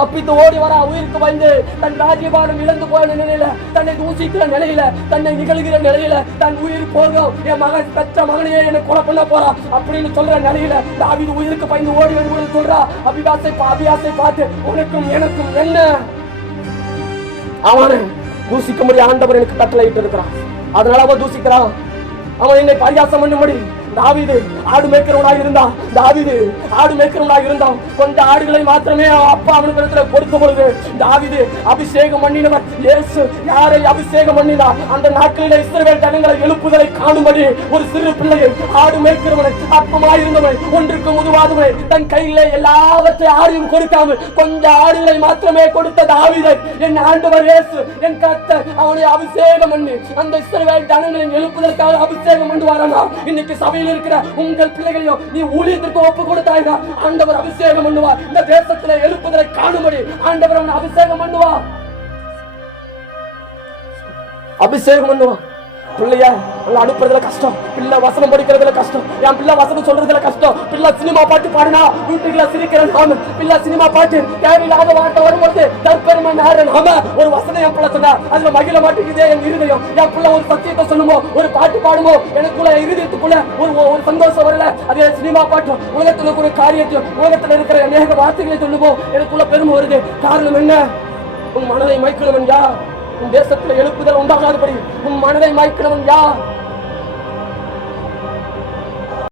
தப்பித்து ஓடி வரா உயிருக்கு பயந்து தன் ராஜ்யபாரம் இழந்து போன நிலையில தன்னை தூசிக்கிற நிலையில தன்னை நிகழ்கிற நிலையில தன் உயிர் போகும் என் மகன் பெற்ற மகனையே என்னை கொலை பண்ண போறா அப்படின்னு சொல்ற நிலையில தாவிது உயிருக்கு பயந்து ஓடி வருவது சொல்றா அபிவாசை அபியாசை பார்த்து உனக்கும் எனக்கும் என்ன? அவனை தூசிக்கும்படி ஆண்டவர் எனக்கு கட்டளை இருக்கிறான் அதனால அவன் தூசிக்கிறான். அவன் என்னை பரியாசம் பண்ணும்படி தாவீது ஆடு மேய்க்கிறவனாக இருந்தான். தாவீது ஆடு மேய்க்கிறவனாக இருந்தான். கொஞ்ச ஆடுகளை மாத்திரமே அப்பா அவனுக்கு இடத்துல கொடுத்த பொழுது தாவிது அபிஷேகம் பண்ணினவர். இயேசு யாரை அபிஷேகம் பண்ணினார்? அந்த நாட்களில் இஸ்ரவேல் ஜனங்களை எழுப்புதலை காணும்படி ஒரு சிறு பிள்ளையை ஆடு மேய்க்கிறவனை அற்பமாயிருந்தவனை ஒன்றுக்கு முதுவாதவனை தன் கையிலே எல்லாவற்றையும் ஆடியும் கொடுக்காமல் கொஞ்ச ஆடுகளை மாத்திரமே கொடுத்த தாவிதை என் ஆண்டவர் இயேசு என் கத்த அவனை அபிஷேகம் பண்ணி. அந்த இஸ்ரவேல் ஜனங்களின் எழுப்புதற்காக அபிஷேகம் பண்ணுவாரா இன்னைக்கு சபையில் இருக்கிற உங்கள் பிள்ளைகளையும் நீ ஊழியத்திற்கு ஒப்பு கொடுத்தாய்னா ஆண்டவர் அபிஷேகம் பண்ணுவார். இந்த தேசத்துல எழுப்புதலை காணும்படி ஆண்டவர் அவன் அபிஷேகம் பண்ணுவார். அபிஷேகம் பண்ணுவான் பிள்ளைய உள்ள அனுப்புறதுல கஷ்டம். பிள்ளை வசனம் படிக்கிறதுல கஷ்டம். என் பிள்ளை வசனம் சொல்றதுல கஷ்டம். பிள்ளை சினிமா பாட்டு பாடினா வீட்டுக்குள்ள சிரிக்கிறேன் பிள்ளை சினிமா பாட்டு தேவையில்லாத வார்த்தை வரும்போது ஒரு வசனம் என் பிள்ளை சொன்னா அதுல மகிழ மாட்டேங்குதே என் இருதயம். என் பிள்ளை ஒரு சத்தியத்தை சொல்லுமோ ஒரு பாட்டு பாடுமோ எனக்குள்ள இருதயத்துக்குள்ள ஒரு ஒரு சந்தோஷம் வரல. அது சினிமா பாட்டு உலகத்துல இருக்கிற காரியத்தையும் உலகத்துல இருக்கிற அநேக வார்த்தைகளை சொல்லுமோ எனக்குள்ள பெருமை வருது. காரணம் என்ன? உன் மனதை மைக்கிறவன் யா உன் தேசத்துல எழுப்புதல் உண்டாகாதபடி உன் மனதை மாய்க்கிறவன் யா